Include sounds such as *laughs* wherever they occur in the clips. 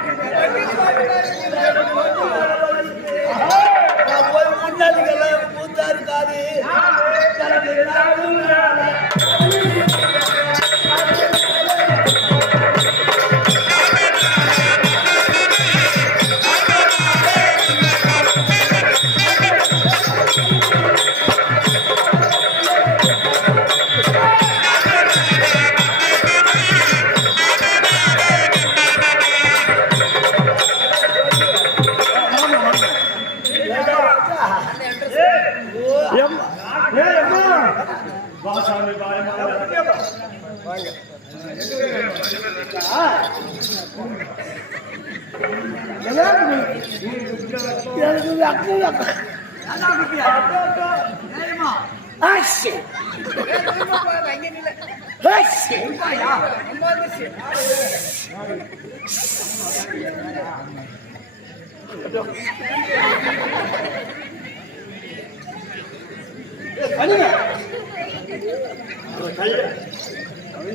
Thank you. எனக்கு வெக்கம் வெக்கம். ஆச்சி. ஆச்சி.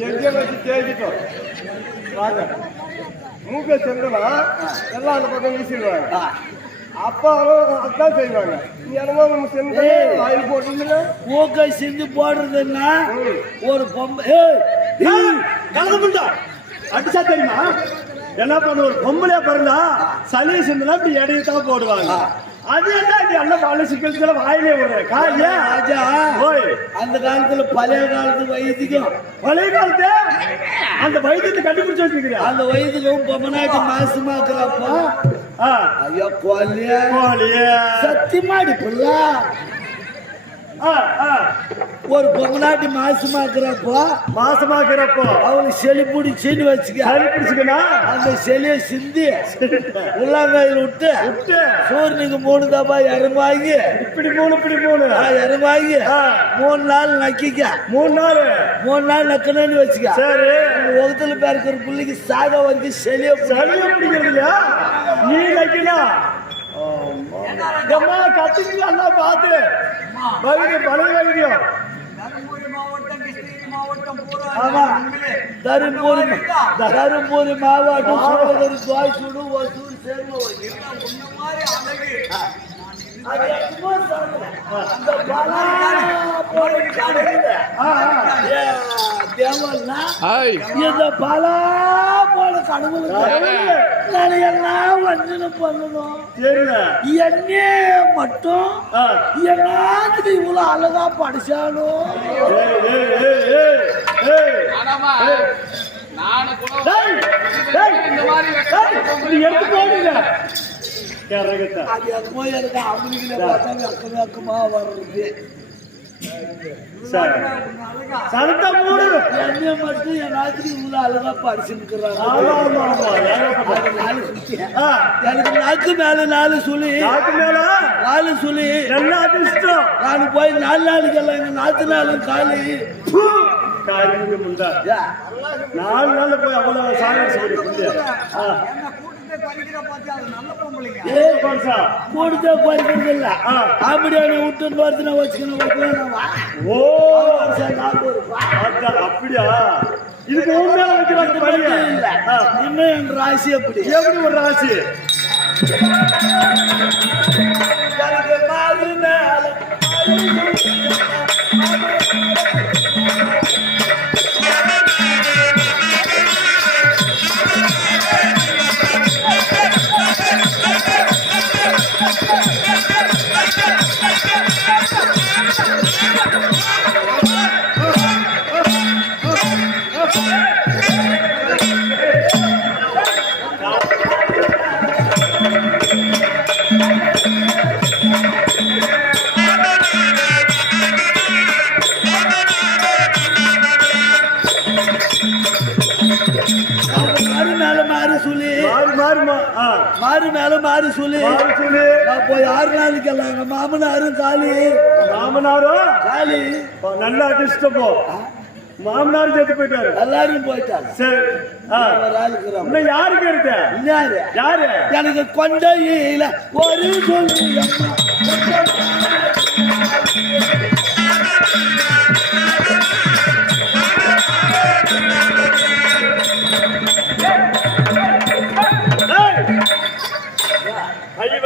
எங்கே வச்சு தேய்க்கிட்டோம் வாங்க மூக்க செங்கலா எல்லாம் அந்த பக்கம் வீசிடுவாங்க ஆ. அப்பா அவரும் அதான் செய்வாங்க என்னமோ ஏய். வாயில் போட்டுருந்தீங்க மூக்கை சிந்து போடுறதுன்னா ஒரு பொம்பை கலந்துட்டா அடிச்சா தெரியுமா என்ன பண்ண ஒரு பொம்பளையா பிறந்தா சளி சிந்தனா இப்படி இடையே தான் போடுவாங்க அது என்ன இது எல்லாம் பல சிக்கல்களை வாயிலே விடுறேன் காரியா ராஜா ஓய். அந்த காலத்துல பழைய காலத்து வைத்தியம் பழைய காலத்து? அந்த வைத்தியத்தை கண்டுபிடிச்சு வச்சிருக்கிறியா? அந்த வயதுக்கும் பொம்மநாட்டி மாசமாக்குறப்போ. ஆ ஐயோ கொல்லியா கோழியே. சத்தியமாடி புள்ள ஆ ஆ. ஒரு பொம்மநாட்டி மாசமாக்குறப்போ மாசமாக்குறப்போ. அவளுக்கு செலி பிடிச்சின்னு வச்சுக்க. சளி பிடிச்சுக்கனா? அந்த செலியை சிந்தி உள்ளங்காயில் விட்டு விட்டு. சூரியனுக்கு மூணு தப்பா இறமாகி இப்படி மூணு இப்படி மூணு. இறமாகி ஆ. மூணு நாள் நக்கிக்க. மூணு நாள். மூணு நாள் நக்கணும்னு வச்சுக்க. சரி. உலகத்துல பிறக்கிற பிள்ளைக்கு சாக வரைக்கும் செலிய சளியை பிடிக்கிறது இல்லையா? நீ வைக்கலாம் அம்மா கத்துக்கலாம் பார்த்து வைத்தியம் ஆமா தருமபுரி தருமபுரி மாவட்டம் ஒசூர் சேர்ந்து இந்த பலா போல கடவுளுக்கு நான் எல்லாம் வஞ்சனை பண்ணணும் என்னே மட்டும். எல்லாத்துக்கும் இவ்வளவு அழகா படிச்சாலும் ஏய், ஏய், ஏய், ஏய், ஏய். ஆனாமா, நானும் கூட இந்த மாதிரி எடுத்து போடுங்க அது என்னமோ எனக்கு அவனுக்கு பார்த்தா வெக்க வெக்கமா வருது சரி சரத்த மூடு என்னைய மட்டும் அழகா ஆமா ஆமா ஆமா ஏகப்பட்ட- ஆ, எனக்கு நாக்கு மேல நாலு மேல நாலு சுழி என்ன அதிர்ஷ்டம் நான் போய் நாலு நாளைக்கு எல்லாம் எங்க நாத்து நாலு காலு காரியத்துக்கு முந்தா நாலு நாள்ல போய் அவ்வளவு சாகர் சொல்லி ஏய், பரிசா கொடுத்தா பறிக்கிறது இல்ல ஆ. அப்படியே விட்டு பார்த்து வச்சுக்கணும். ஓ. அப்படியா? இதுக்கு உண்மையா வைக்கிறாங்க பையன்? இல்ல. இன்னும் என் ராசி அப்படி எப்படி ஒரு ராசி? எனக்கு நாலு நாள் மாறி சொல்லி. மாறி சொல்லி. நான் போய் ஆறு நாளைக்கு எல்லாம் எங்க மாமனாரும் காலி மாமனாரும் காலி நல்ல அதிர்ஷ்டம் போ. மாமனார் செத்து போயிட்டாரு. எல்லாரும் போயிட்டாங்க. சரி இன்னும் யாருக்கு இருக்கு? யாரு யாரு? எனக்கு கொண்டையில ஒரு சொல்லி அம்மா.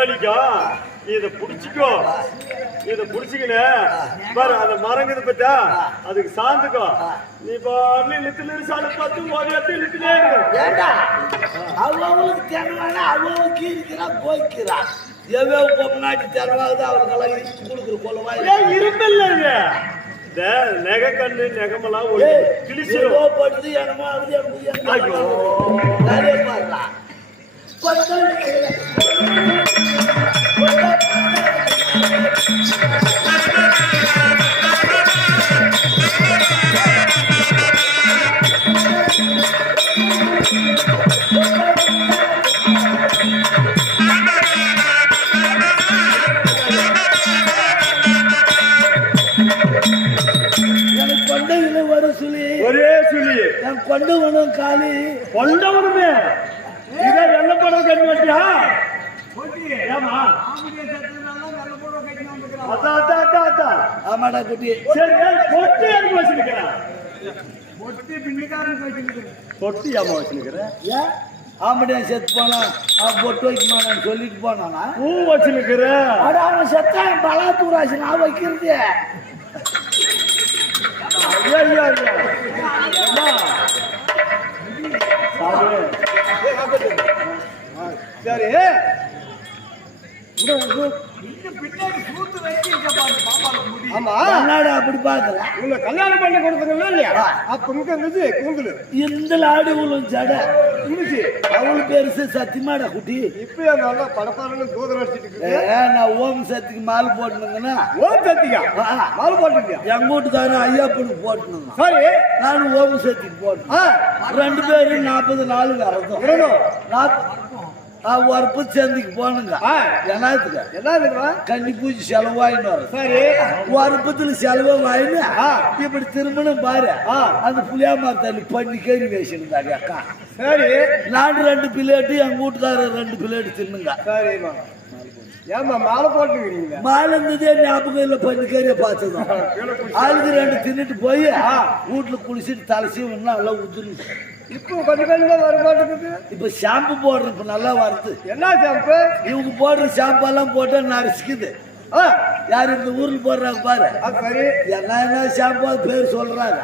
கை வலிக்கும் இத புடிச்சுக்கோ. இத புடிச்சுக்கினு பாரு அந்த மரங்குது பத்தா அதுக்கு சாந்துக்கோ. நீ பாரு இழுத்து நிறுசாலு பார்த்து ஓடியாத்து இருக்கு. ஏண்டா? அவங்களுக்கு தேவையான அவங்களுக்கு இருக்கிறான் போய்க்கிறான் எவ்வளவு பொம்னாட்டி தேவையாகுது அவருக்கெல்லாம் இருக்கு கொடுக்குற கொள்ளவாய் ஏன் இரும்பில்ல இது? இந்த நெகை கண்ணு நெகமெல்லாம் ஒரு கிழிச்சிடும் ஏதோ படுத்து என்னமோ என்னமோ ஐயோ. ஆகுது. நிறைய குட்டி. சரி ஏன் பொட்டி எதுக்கு வச்சிருக்கிறேன் பொட்டி ஏமா வச்சிருக்கிறேன் ஏன் ஆம்படியா செத்து போனா அவன் பொட்டு வைக்குமான்னு சொல்லிட்டு போனானா? பூ வச்சிருக்கிறேன் அட அவன் செத்தான் பலாத்தூராசி நான் வைக்கிறது. ஐயா ஐயா ஐயா. சரி. ஆமா. என்னடா அப்படி பாக்குற உங்களை கல்யாணம் பண்ணி கொடுத்தீங்களா இல்லையா? அப்ப இங்க இருந்துச்சு கூந்தலு. இந்த லாடு உள்ள ஜட. இருந்துச்சு அவளு பெருசு சத்தியமாடா குட்டி. இப்பயே நல்லா படப்பாருன்னு தூதம் அடிச்சிட்டு நான் ஓம் சத்துக்கு மாலை போட்டுனுங்கன்னா ஓம் சத்தியா மாலை போட்டுருக்கியா எங்க வீட்டுக்காரன் ஐயாப்பனுக்கு போட்டுனுங்க சரி. நானும் ஓம் சத்துக்கு போட்டேன் ஆ. ரெண்டு பேரும் நாற்பது நாள் வரதும் இருக்கணும் வரப்பு சந்தைக்கு போனுங்க. என்னத்துக்கு என்ன இருக்குவா கன்னி பூச்சி செலவு வாங்கிட்டு வர சரி. வரப்பத்துல செலவு வாங்கினு. இப்படி திருமணம் பாரு. அந்த புளியா மரத்தள்ளி பண்ணி கேரி வேசிருந்தாங்க அக்கா. சரி. நான் ரெண்டு பிளேட்டு எங்க வீட்டுக்காரர் ரெண்டு பிளேட்டு தின்னுங்க. சரிம்மா. ஏம்மா மாலை போட்டுக்கிறீங்களா மாலை இருந்ததே ஞாபகம் இல்லை பன்னிக்கறியை பார்த்ததும். *laughs* ஆளுக்கு ரெண்டு தின்னுட்டு போய் வீட்டுல குளிச்சுட்டு தலைசி நல்லா உதிர்ந்து இப்போ கொஞ்சம் கொஞ்சம் வர மாட்டேங்குது இப்ப ஷாம்பு போடுறேன் இப்ப நல்லா வருது. என்ன ஷாம்பு இவங்க போடுற ஷாம்பு எல்லாம் போட்டா நரைச்சிக்குது ஆ. யார் இந்த ஊர்ல போடுறாங்க பாரு. சரி. என்ன என்ன ஷாம்பு அது பேர் சொல்றாங்க.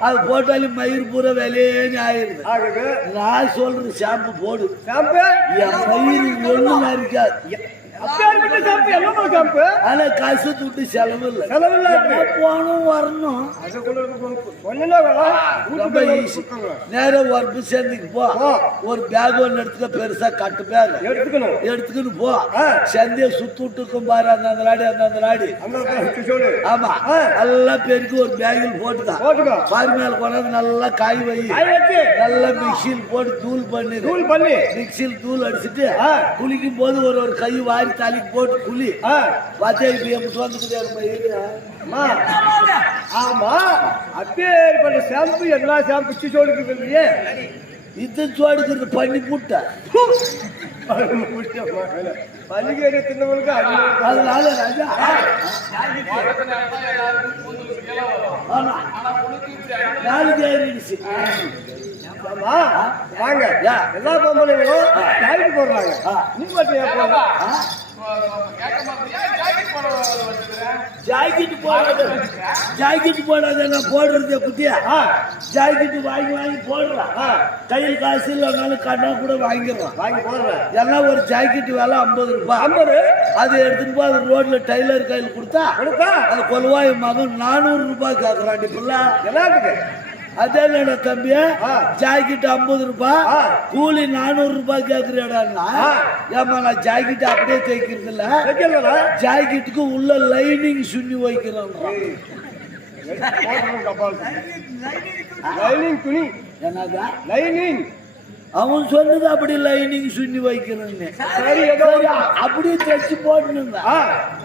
அது போட்டாலும் மயிர் பூரா விலையேன்னு ஆயிருது ஆகுது. நான் சொல்றது ஷாம்பு போடு. ஷாம்பு என் மயிர் ஒண்ணு நரிக்காது ஆனா காசு துட்டு செலவு இல்லை செலவில்லை. எங்க போகணும் வரணும்? ரொம்ப ஈஸி நேரா ஒர்க்கு சேர்ந்துக்கு போ. போ. ஒரு பேக் ஒன்று எடுத்துக்க பெருசா கட்டு பேக் எடுத்துக்கணும். எடுத்துக்கின்னு போ. சந்தைய சுத்து விட்டுக்கும் பாரு அந்தந்த நாடி அந்தந்த நாடி. ஆமா. எல்லாம் பெருக்கி ஒரு பேக்கில் போட்டுக்க. பாரு மேல கொண்டாந்து நல்லா காய் வை. நல்லா மிக்சியில் போட்டு தூள் பண்ணி. தூள் பண்ணி. மிக்சியில் தூள் அடிச்சுட்டு. குளிக்கும் போது ஒரு ஒரு கை வாரி தலைக்கு போட்டு ஆ. பார்த்தா இப்ப எப்படி வந்துக்குதே அம்மா. ஆமா. அப்பேற்பட்ட ஷாம்பு எல்லா ஷாம்பு சொல்லிருக்கு இல்லையே இது சோடுக்கிறது பண்ணி புட்ட பள்ளிக்கேரி தின்னவனுக்கு அது அதனால ராஜா. நாளைக்கு ஏறிடுச்சு. ஆமா வாங்க. எல்லா பொம்பளைங்களும் ஜாக்கெட் போடுறாங்க. நீ மட்டும் ஏன் போடுற ஜாக்கெட் போடாத. ஜாக்கெட் போடாத நான் போடுறது குட்டியா? ஆ. ஜாக்கெட் வாங்கி வாங்கி போடுறான். கையில் காசு இல்லைனாலும் கண்ணா கூட வாங்கிடுறான். வாங்கி போடுறேன். எல்லாம் ஒரு ஜாக்கெட் விலை ஐம்பது ரூபாய். ஐம்பது? அதை எடுத்துட்டு போய் அது ரோட்ல கையில் கொடுத்தா கொடுத்தா? அது கொல்வாய் மகன் நானூறு ரூபாய் கேட்கறான் பிள்ளை. எல்லாத்துக்கு அதே இல்லடா தம்பி. ஆ. ஜாக்கெட் ஐம்பது ரூபாய். கூலி நானூறு ரூபாய் கேக்குறியாடான்னா ஆ. ஏமா நான் ஜாக்கெட் அப்படியே தைக்கிறது இல்ல ஜாக்கெட்டுக்கு உள்ள லைனிங் சுண்ணி வைக்கிறோம் லைனிங் துணி. என்னதா? லைனிங். அவன் சொன்னது அப்படி லைனிங் சுண்ணி சரி, அப்படியே தைச்சு போடணுங்க ஆ.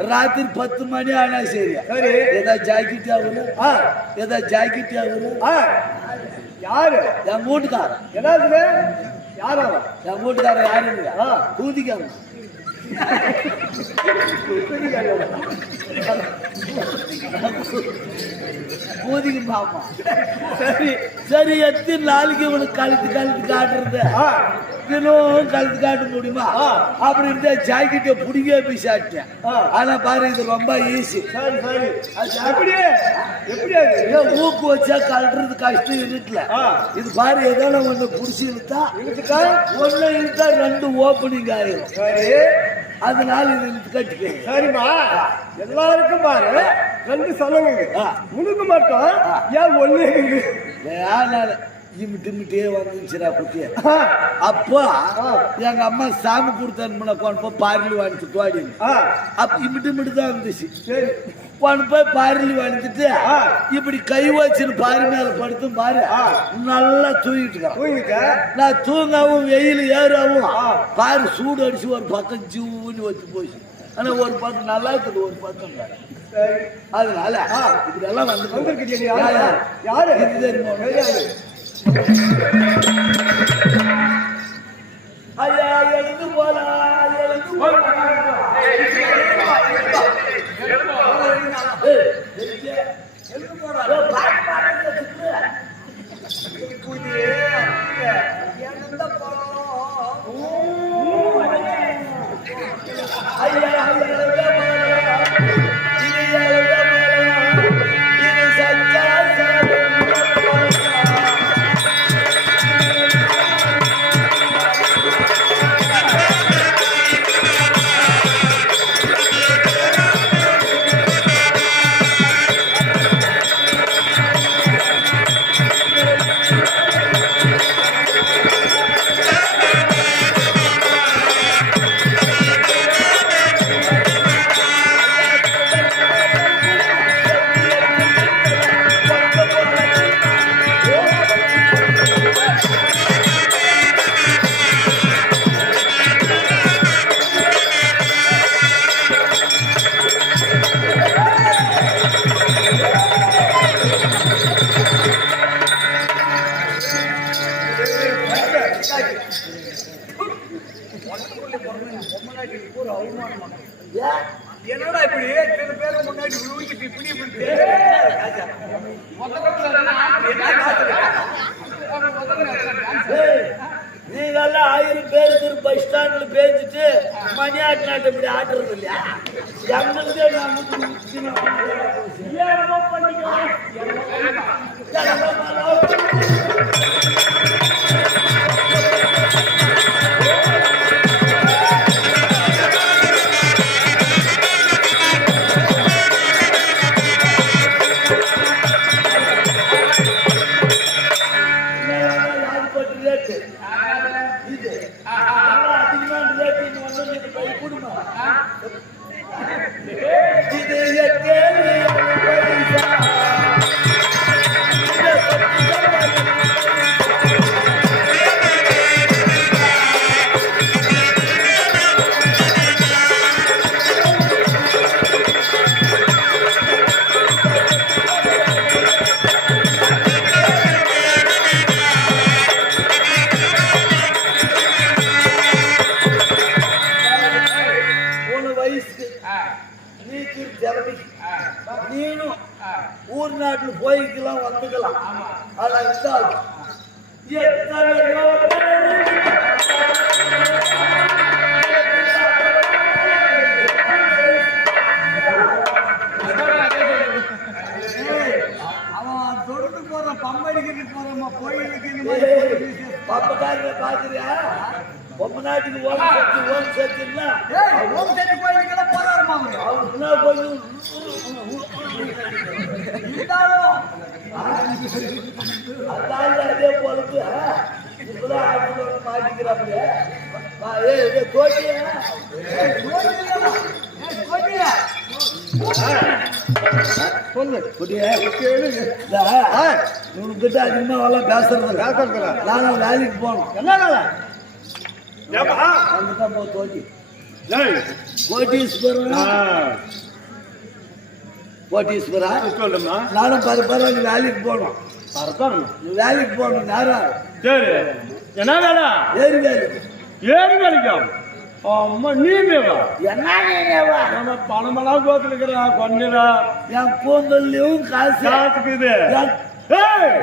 ராத்திரி பத்து மணி ஆனா சரி. ஏதா ஜாக்கெட் ஆகணும் ஆ. ஏதா ஜாக்கெட் ஆகணும் ஆ. யாரு? என் வீட்டுக்காரன். என்னது? யாரா என் வீட்டுக்காரன் யாருங்க ஆ. கூதிக்காரன் கூதிக்கு பாப்பா. சரி சரி எத்தனை நாளைக்கு இவனுக்கு கழுத்து கழுத்து காட்டுறது. தினம் கழுத்து காட்ட முடியுமா. அப்படி இருந்தா ஜாக்கெட்டை பிடிங்க போய் சாப்பிட்டேன். ஆனா பாரு இது ரொம்ப ஈஸி சரி சரி. எப்படி? எப்படி ஊக்கு வச்சா கழட்டுறது கஷ்டம் இருட்டுல. இது பாரு ஏதோ ஒண்ணு புடிச்சு இழுத்தா இழுத்துட்டா? ஒண்ணு இழுத்தா ரெண்டு ஓப்பனிங் ஆயிரும். அதனால இது கட்டிக்க சரிம்மா. எல்லாருக்கும் பாரு. ரெண்டு ஆ. உனக்கு மட்டும். ஏன் ஒண்ணு வேணால இமிட்டு இமிட்டே வந்துச்சுடா குட்டிய. அப்போ. எங்க அம்மா சாமி கொடுத்தனுமுன கொண்டு போய் பாரில் வாங்கிட்டு தோடி அப்ப இமிட்டு இமிட்டு தான் இருந்துச்சு. சரி. கொண்டு போய் பாரில் வாங்கிட்டு. இப்படி கை வச்சுன்னு பாரி மேல படுத்தும் பாரு. நல்லா தூங்கிட்டு. தூங்கிட்ட? நான் தூங்கவும் வெயில் ஏறாவும். பாரு சூடு அடிச்சு ஒரு பக்கம் ஜூன்னு வச்சு போச்சு. ஆனா ஒரு பக்கம் நல்லா இருக்குது ஒரு பக்கம் அதனால இதெல்லாம் வந்து வந்திருக்கிறியா நீ யாரு? யாரு? ஐயா எழுந்து போலாம் எழுந்து எங்க? எழுந்து. ஏய், பாட்டு திட்டு. ஐயா, நீங்கெல்லாம் ஆயிரம் பேருக்கு பஸ் ஸ்டாண்ட்ல பேசிட்டு மணி ஆட்டினாட்டம் இப்படி ஆட்டுறது இல்லையா எங்களுக்கு நமக்கு ஊர் நாட்டுல போய்க்கலாம் வந்துக்கலாம். ஆனா இருந்தாலும் எத்தனையோ அவன் தொடுத்து போறான் பம்படிக்கிட்டு போறான் கோயிலுக்கு பப்பக்காரரை பாக்குறியா பொம்ம நாட்டுக்கு ஓம் சத்து ஓம் சத்துன்னா ஏய் ஓம் சக்தி அதான் அதே பொழுது இப்பதான் ஏய் கோயிலுக்கு சொல்லு உனக்கிட்ட அதிகமா எல்லாம் பேசுறது. பேசுறதுல. நானும் வேலைக்கு போனோம் என்ன வந்துதான் போ தோட்டி கோட்டீஸ்வரன் கோட்டீஸ்வரா சொல்லுமா? நானும் பரு பரு வேலைக்கு பரத்தாரணும் நீ வேலைக்கு போகணும் நேரம் சரி. என்ன வேலை? ஏறி வேலை. ஏழு வேலைக்கும் அம்மா நீ வேவா என்ன நீங்கவா? நம்ம பணமெல்லாம் கோத்துருக்கிறா கொண்டுடா என் கூந்தல்லையும் காசு. காசுக்கு இது. என்- ஏய்,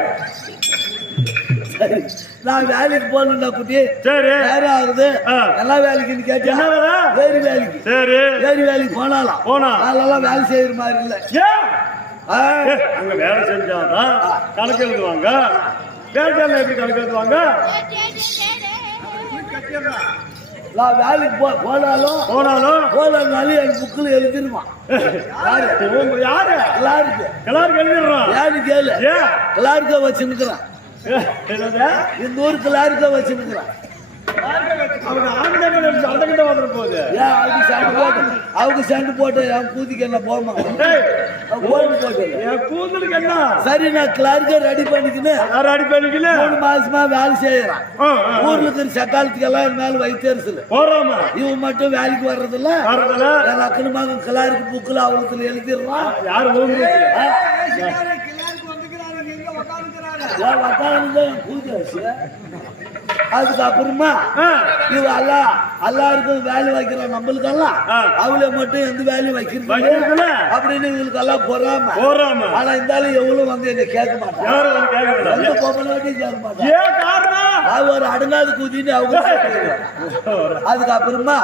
சரி. நான் வேலைக்கு போகணும்டா குட்டி சரி. நேரம் ஆகுது. ஆ. எல்லா வேலைக்குன்னு கேட்டா என்ன வேலை ஏறி வேலைக்கு. சரி. ஏறி வேலைக்கு போனாலாம் போனா. நாளெல்லாம் வேலை செய்யற மாதிரி இல்ல. அங்க வேலை செஞ்சாதான் கணக்கு எழுதுவாங்க. வேலைச்சால எப்படி கணக்கு எழுதுவாங்க? நான் வேலைக்கு போ போனாலும் போனாலும். போனாலும் என் புக்கில் எழுதிருவான். யாரு? யாரு? கிளாருக்கு. எல்லாரும் எழுதிடுறான். யாரு கேளு? கிளாருக்க வச்சுருக்கிறான் இந்த ஊர் கிளாருக்க வச்சுருக்கிறான். அவங்க சண்டை போட்டு என் கூதிக்கு என்ன போமா? கூந்தலுக்கு என்ன? சரி நான் கிளாருக்க ரெடி பண்ணிக்கின்னு யாரும் அடி பண்ணிக்கல மூணு மாசமா வேலை செய்யறான். ஊர்ல இருக்கிற சக்காலத்துக்கெல்லாம் என் மேல வைத்தரிசல் போறாம? இவன் மட்டும் வேலைக்கு வர்றதில்ல. வர்றதுல என் அக்கனு மகன் கிளாருக்கு புக்கில் அவளுக்கு எழுதிடுறான். யாரு ஊருக்கு கிளாருக்கு வந்துக்கிறாரு எங்க உட்காந்துக்கிறாரு ஏன் வட்டாரம்தான் என் கூதி ஆச்சு. அதுக்கப்புறமா இவ அல்லா எல்லாருக்கும் வேலை வைக்கிறான் நம்மளுக்கெல்லாம். அவளை மட்டும் எந்த வேலையும் வைக்கிறதில்ல. அப்படின்னு இவங்களுக்கு எல்லாம் பொறாம. போறாம. ஆனா இருந்தாலும் எவ்வளவு வந்து என்ன கேட்க கேட்கல எந்த பொம்பளாட்டையும் கேட்க காரணம்? அவ ஒரு அடங்காது கூதின்னு அவங்க அதுக்கப்புறமா